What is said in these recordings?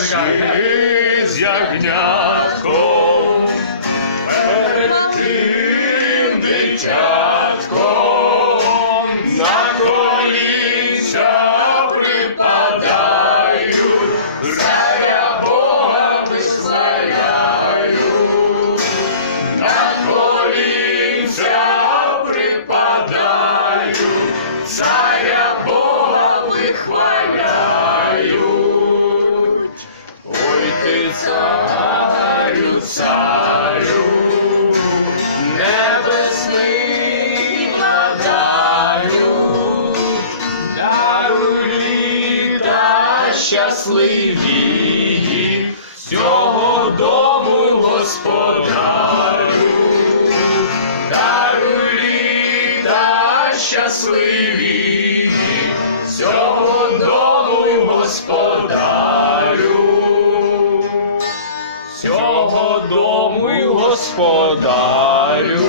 Пішли з ягнятком перед тим дитятком на колінця припадають, царя Бога виславляють, на колінця припадають, царю, царю, небесний владарю, даруй літа щасливі, цього дому господарю, даруй літа щасливі, цього дому господарю. Цього дому господарю,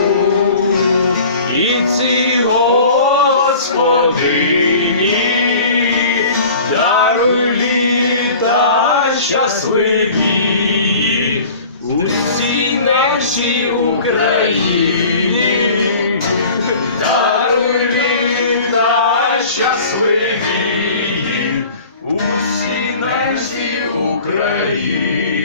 і ці господині, даруй літа щасливі, усій нашій Україні, даруй літа щасливі, усій нашій Україні.